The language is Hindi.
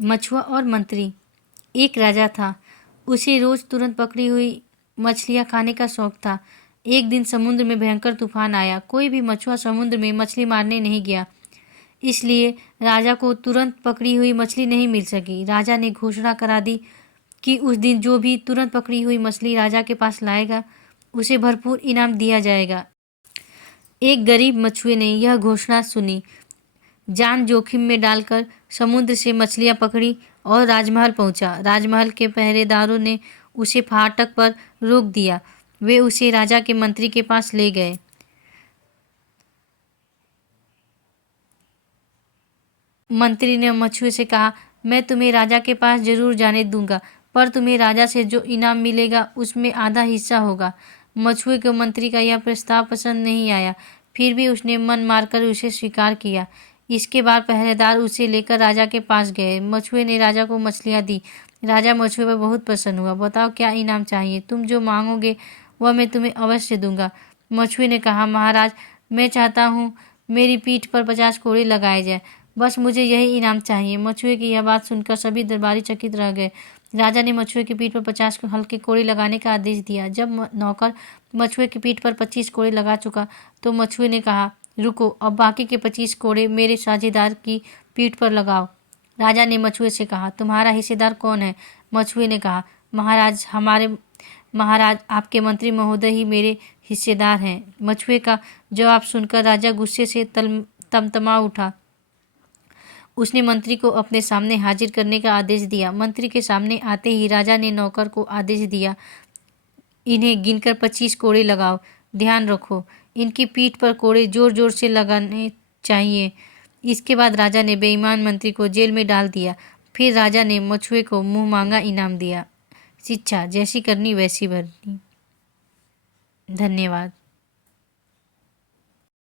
मछुआ और मंत्री। एक राजा था। उसे रोज तुरंत पकड़ी हुई मछलियाँ खाने का शौक था। एक दिन समुद्र में भयंकर तूफान आया। कोई भी मछुआ समुद्र में मछली मारने नहीं गया, इसलिए राजा को तुरंत पकड़ी हुई मछली नहीं मिल सकी। राजा ने घोषणा करा दी कि उस दिन जो भी तुरंत पकड़ी हुई मछली राजा के पास लाएगा, उसे भरपूर इनाम दिया जाएगा। एक गरीब मछुए ने यह घोषणा सुनी, जान जोखिम में डालकर समुद्र से मछलियां पकड़ी और राजमहल पहुंचा। राजमहल के पहरेदारों ने उसे फाटक पर रोक दिया। वे उसे राजा के मंत्री के पास ले गए। मंत्री ने मछुए से कहा, मैं तुम्हें राजा के पास जरूर जाने दूंगा, पर तुम्हें राजा से जो इनाम मिलेगा उसमें आधा हिस्सा होगा। मछुए को मंत्री का यह प्रस्ताव पसंद नहीं आया, फिर भी उसने मन मारकर उसे स्वीकार किया। इसके बाद पहरेदार उसे लेकर राजा के पास गए। मछुए ने राजा को मछलियाँ दी। राजा मछुए पर बहुत प्रसन्न हुआ। बताओ क्या इनाम चाहिए? तुम जो मांगोगे वह मैं तुम्हें अवश्य दूंगा। मछुए ने कहा, महाराज, मैं चाहता हूँ मेरी पीठ पर 50 कोड़े लगाए जाए, बस मुझे यही इनाम चाहिए। मछुए की यह बात सुनकर सभी दरबारी चकित रह गए। राजा ने मछुए की पीठ पर 50 हल्के कोड़े लगाने का आदेश दिया। जब नौकर मछुए की पीठ पर 25 कोड़े लगा चुका तो मछुए ने कहा, रुको, अब बाकी के 25 कोड़े मेरे साझेदार की पीठ पर लगाओ। राजा ने मछुए से कहा, तुम्हारा हिस्सेदार कौन है? मछुए ने कहा, महाराज आपके मंत्री महोदय ही मेरे हिस्सेदार हैं। मछुए का जवाब सुनकर राजा गुस्से से तमतमा उठा। उसने मंत्री को अपने सामने हाजिर करने का आदेश दिया। मंत्री के सामने आते ही राजा ने नौकर को आदेश दिया, इन्हें गिनकर 25 कोड़े लगाओ। ध्यान रखो, इनकी पीठ पर कोड़े जोर जोर से लगाने चाहिए। इसके बाद राजा ने बेईमान मंत्री को जेल में डाल दिया। फिर राजा ने मछुए को मुँह मांगा इनाम दिया। शिक्षा, जैसी करनी वैसी भरनी। धन्यवाद।